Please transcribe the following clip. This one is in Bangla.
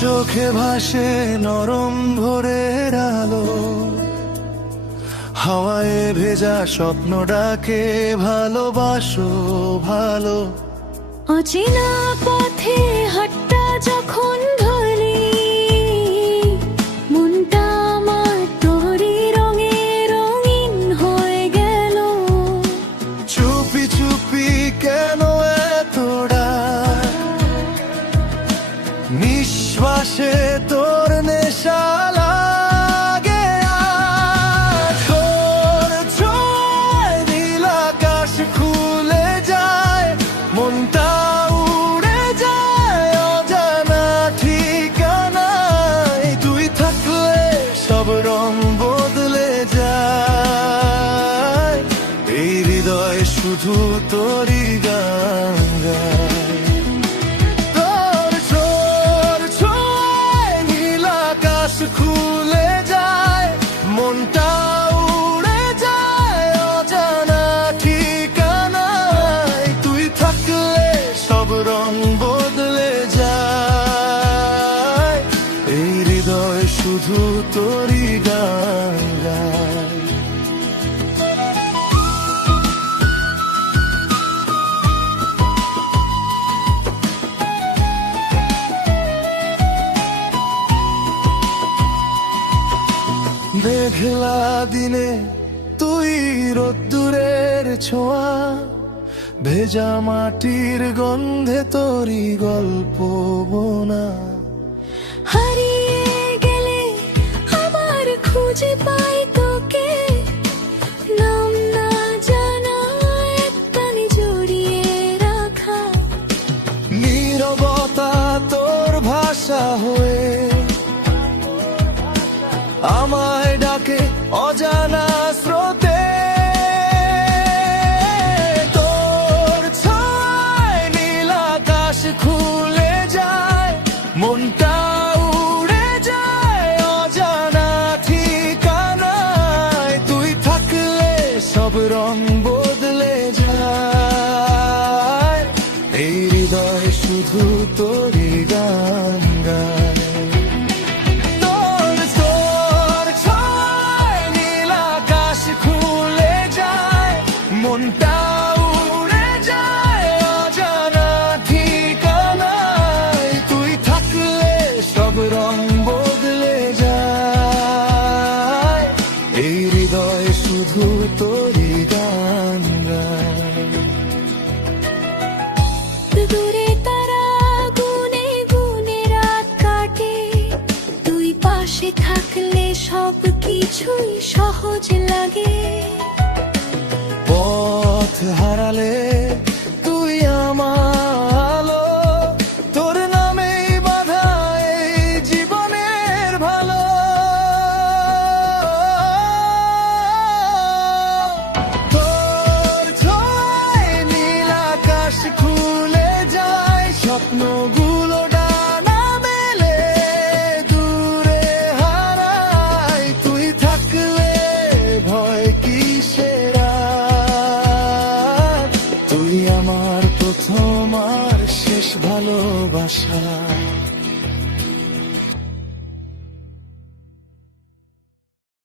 চোখে ভাসে নরম ভোরের আলো, হাওয়ায় ভেজা স্বপ্ন ডাকে ভালোবাসো ভালো। অচেনা পথে হাঁটা যখন ধরি, মনটা আমার তোরই রঙে রঙিন হয়ে গেল। চুপি চুপি কেন এতটা, নিঃশ্বাসে তোর নেশা লাগে। আর তোর ছোঁয়ায় নীল আকাশ খুলে যায়, মনটা উড়ে যায় অজানা ঠিকানায়। তুই থাকলে সব রং বদলে যায়, এই হৃদয় শুধু তোরই গান গায়। খুলে যায়, মনটা উড়ে যায় অজানা ঠিকানায়। তুই থাকলে সব রং বদলে যায়, এই হৃদয় শুধু তোরই গান গায়। মেঘলা দিনে তুই রোদ্দুরের ছোঁয়া, ভেজা মাটির গন্ধে তোরই গল্প বোনা। হারিয়ে গেলে আবার খুঁজে পাই তোকে, নাম না জানা টানে জড়িয়ে রাখা। নীরবতা তোর ভাষা হয়ে আমায় ডাকে অজানা স্রোতে। তোর ছায় নীল আকাশ খুলে যায়, মনটা উড়ে যায় অজানা ঠিকানায়। তুই থাকলে সব রং বদলে যায়, এই হৃদয় শুধু তোরই গান গায়। মনটা উড়ে যায় অজানা ঠিকানায়। তুই থাকলে সব রং বদলে যায়, এই হৃদয় শুধু তোরই গান গায়। দূরে তারা গুনে গুনে রাত কাটে, তুই পাশে থাকলে সব কিছুই সহজ লাগে। পথ হারালে তুই আমার আলো, তোর নামেই বাঁধা এই জীবনের ভালো। তোর ছোঁয়ায় নীল আকাশ খুলে যায়, স্বপ্নগুলো ডানা মেলে দূরে হারায়। তুই থাকলে ভয় কিসের, তুই আমার প্রথম আর শেষ ভালোবাসা।